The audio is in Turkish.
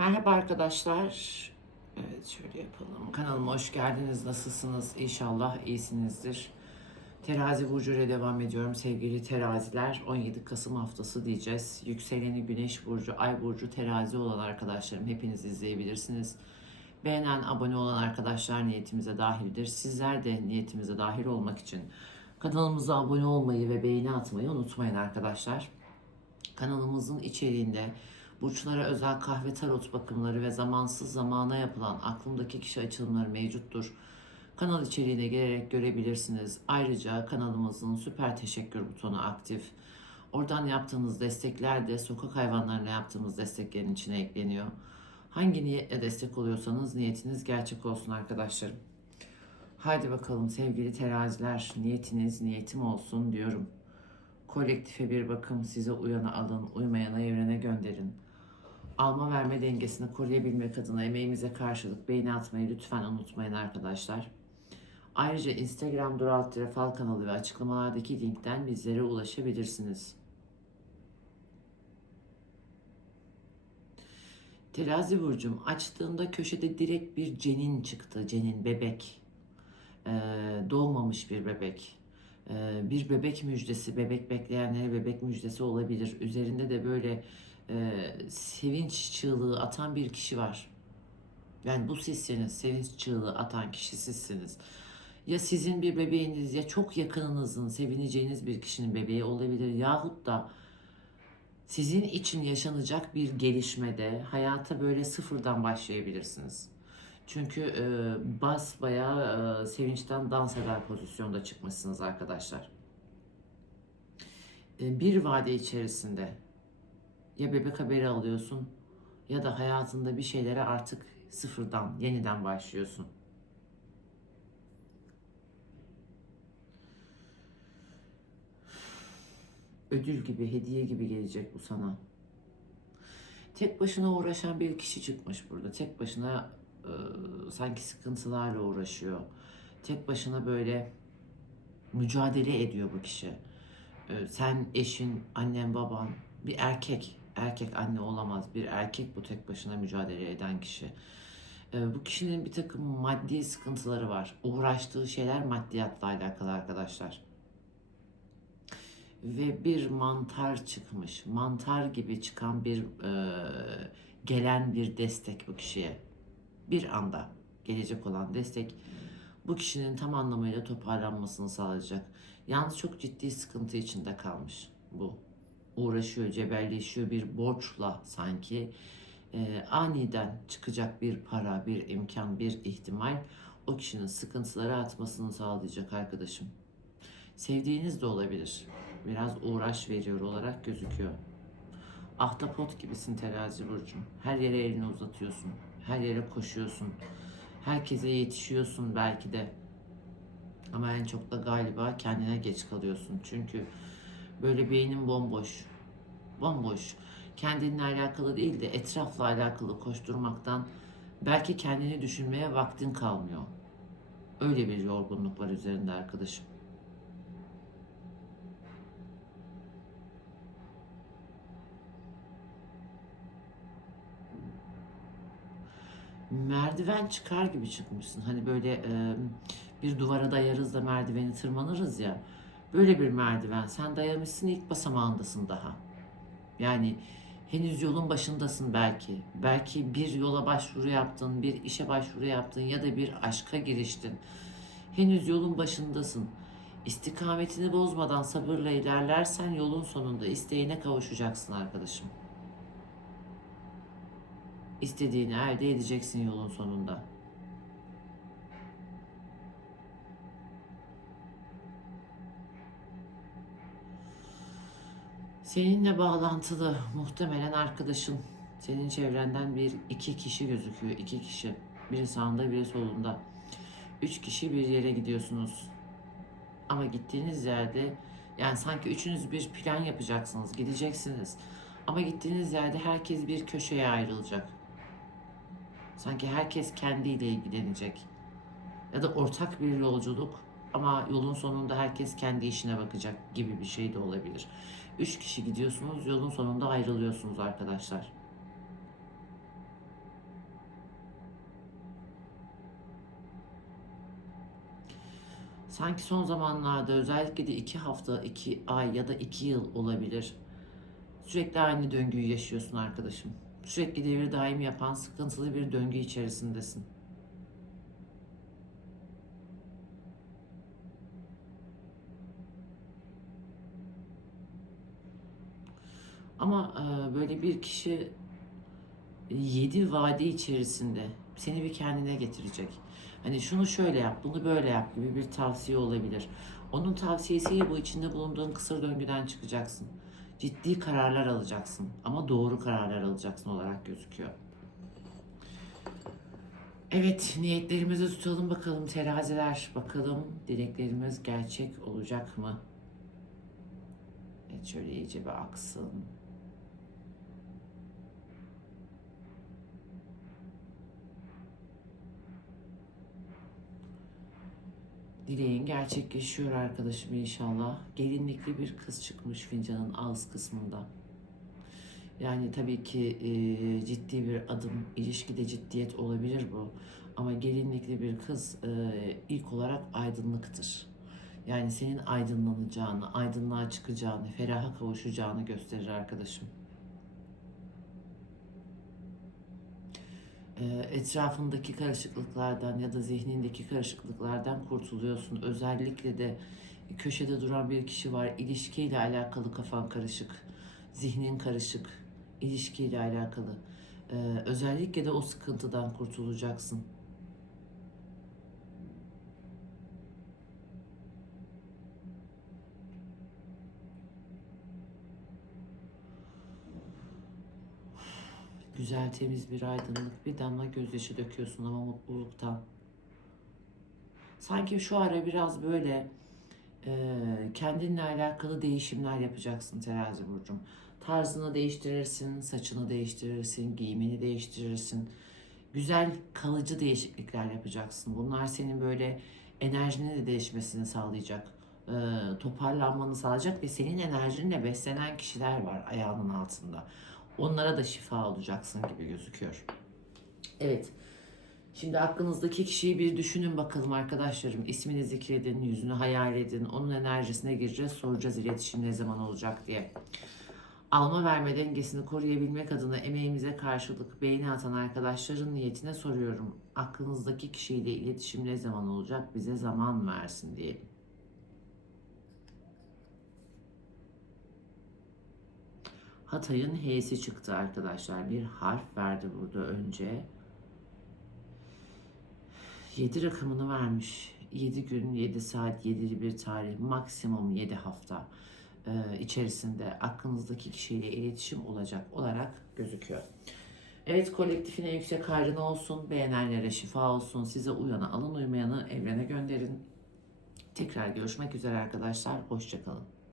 Merhaba arkadaşlar. Evet şöyle yapalım. Kanalıma hoş geldiniz. Nasılsınız? İnşallah iyisinizdir. Terazi Burcu ile devam ediyorum. Sevgili teraziler 17 Kasım haftası diyeceğiz. Yükseleni Güneş Burcu, Ay Burcu terazi olan arkadaşlarım hepiniz izleyebilirsiniz. Beğenen, abone olan arkadaşlar niyetimize dahildir. Sizler de niyetimize dahil olmak için kanalımıza abone olmayı ve beğeni atmayı unutmayın arkadaşlar. Kanalımızın içeriğinde burçlara özel kahve tarot bakımları ve zamansız zamana yapılan aklımdaki kişi açılımları mevcuttur. Kanal içeriğine gelerek görebilirsiniz. Ayrıca kanalımızın süper teşekkür butonu aktif. Oradan yaptığınız destekler de sokak hayvanlarına yaptığımız desteklerin içine ekleniyor. Hangi niyetle destek oluyorsanız niyetiniz gerçek olsun arkadaşlarım. Haydi bakalım sevgili teraziler niyetiniz niyetim olsun diyorum. Kolektife bir bakım size uyana alın, uymayana evrene gönderin. Alma verme dengesini koruyabilmek adına emeğimize karşılık beğeni atmayı lütfen unutmayın arkadaşlar. Ayrıca Instagram Dural Fal kanalı ve açıklamalardaki linkten bizlere ulaşabilirsiniz. Terazi burcum açtığında köşede direkt bir cenin çıktı. Cenin bebek. Ee, doğmamış bir bebek. Ee, bir bebek müjdesi, bebek bekleyenlere bebek müjdesi olabilir. Üzerinde de böyle e, sevinç çığlığı atan bir kişi var. Yani bu sizsiniz, sevinç çığlığı atan kişi sizsiniz. Ya sizin bir bebeğiniz ya çok yakınınızın sevineceğiniz bir kişinin bebeği olabilir. Yahut da sizin için yaşanacak bir gelişmede hayata böyle sıfırdan başlayabilirsiniz. Çünkü e, bas bayağı e, sevinçten dans eder pozisyonda çıkmışsınız arkadaşlar. E, bir vade içerisinde ya bebek haberi alıyorsun ya da hayatında bir şeylere artık sıfırdan yeniden başlıyorsun. Ödül gibi, hediye gibi gelecek bu sana. Tek başına uğraşan bir kişi çıkmış burada. Tek başına e, sanki sıkıntılarla uğraşıyor. Tek başına böyle mücadele ediyor bu kişi. E, sen eşin, annen, baban, bir erkek, erkek anne olamaz. Bir erkek bu tek başına mücadele eden kişi. E, bu kişinin bir takım maddi sıkıntıları var. Uğraştığı şeyler maddiyatla alakalı arkadaşlar. Ve bir mantar çıkmış. Mantar gibi çıkan bir e, gelen bir destek bu kişiye bir anda gelecek olan destek bu kişinin tam anlamıyla toparlanmasını sağlayacak. Yalnız çok ciddi sıkıntı içinde kalmış bu. Uğraşıyor, cebelleşiyor bir borçla sanki. Ee, aniden çıkacak bir para, bir imkan, bir ihtimal o kişinin sıkıntıları atmasını sağlayacak arkadaşım. Sevdiğiniz de olabilir. Biraz uğraş veriyor olarak gözüküyor. Ahtapot gibisin terazi burcum. Her yere elini uzatıyorsun. Her yere koşuyorsun. Herkese yetişiyorsun belki de. Ama en çok da galiba kendine geç kalıyorsun. Çünkü böyle beynin bomboş. Bomboş. Kendinle alakalı değil de etrafla alakalı koşturmaktan belki kendini düşünmeye vaktin kalmıyor. Öyle bir yorgunluk var üzerinde arkadaşım. merdiven çıkar gibi çıkmışsın. Hani böyle e, bir duvara dayarız da merdiveni tırmanırız ya. Böyle bir merdiven. Sen dayamışsın ilk basamağındasın daha. Yani henüz yolun başındasın belki. Belki bir yola başvuru yaptın, bir işe başvuru yaptın ya da bir aşka giriştin. Henüz yolun başındasın. İstikametini bozmadan sabırla ilerlersen yolun sonunda isteğine kavuşacaksın arkadaşım istediğini elde edeceksin yolun sonunda. Seninle bağlantılı muhtemelen arkadaşın, senin çevrenden bir iki kişi gözüküyor. iki kişi. Biri sağında biri solunda. Üç kişi bir yere gidiyorsunuz. Ama gittiğiniz yerde yani sanki üçünüz bir plan yapacaksınız. Gideceksiniz. Ama gittiğiniz yerde herkes bir köşeye ayrılacak. Sanki herkes kendiyle ilgilenecek. Ya da ortak bir yolculuk ama yolun sonunda herkes kendi işine bakacak gibi bir şey de olabilir. 3 kişi gidiyorsunuz. Yolun sonunda ayrılıyorsunuz arkadaşlar. Sanki son zamanlarda özellikle de 2 hafta, 2 ay ya da 2 yıl olabilir. Sürekli aynı döngüyü yaşıyorsun arkadaşım. Sürekli devir daim yapan sıkıntılı bir döngü içerisindesin. Ama e, böyle bir kişi yedi vade içerisinde seni bir kendine getirecek. Hani şunu şöyle yap, bunu böyle yap gibi bir tavsiye olabilir. Onun tavsiyesiyle bu içinde bulunduğun kısır döngüden çıkacaksın. Ciddi kararlar alacaksın ama doğru kararlar alacaksın olarak gözüküyor. Evet, niyetlerimizi tutalım bakalım teraziler. Bakalım dileklerimiz gerçek olacak mı? Evet, şöyle iyice bir aksın. Dileğin gerçekleşiyor arkadaşım inşallah. Gelinlikli bir kız çıkmış fincanın ağız kısmında. Yani tabii ki e, ciddi bir adım, ilişkide ciddiyet olabilir bu. Ama gelinlikli bir kız e, ilk olarak aydınlıktır. Yani senin aydınlanacağını, aydınlığa çıkacağını, feraha kavuşacağını gösterir arkadaşım. Etrafındaki karışıklıklardan ya da zihnindeki karışıklıklardan kurtuluyorsun. Özellikle de köşede duran bir kişi var. İlişkiyle alakalı kafan karışık, zihnin karışık, ilişkiyle alakalı. E, özellikle de o sıkıntıdan kurtulacaksın. Güzel, temiz bir aydınlık, bir damla gözyaşı döküyorsun ama mutluluktan. Sanki şu ara biraz böyle e, kendinle alakalı değişimler yapacaksın terazi burcum. Tarzını değiştirirsin, saçını değiştirirsin, giyimini değiştirirsin. Güzel kalıcı değişiklikler yapacaksın. Bunlar senin böyle enerjinin de değişmesini sağlayacak. E, toparlanmanı sağlayacak ve senin enerjinle beslenen kişiler var ayağının altında. Onlara da şifa olacaksın gibi gözüküyor. Evet. Şimdi aklınızdaki kişiyi bir düşünün bakalım arkadaşlarım. İsmini zikredin, yüzünü hayal edin. Onun enerjisine gireceğiz. Soracağız iletişim ne zaman olacak diye. Alma verme dengesini koruyabilmek adına emeğimize karşılık beğeni atan arkadaşların niyetine soruyorum. Aklınızdaki kişiyle iletişim ne zaman olacak? Bize zaman versin diyelim. Hatay'ın H'si çıktı arkadaşlar. Bir harf verdi burada önce. 7 rakamını vermiş. 7 gün, 7 saat, 7'li bir tarih, maksimum 7 hafta e, içerisinde aklınızdaki kişiyle iletişim olacak olarak gözüküyor. Evet kolektifin en yüksek hayrına olsun, beğenenlere şifa olsun, size uyanı alın uymayanı evrene gönderin. Tekrar görüşmek üzere arkadaşlar, hoşçakalın.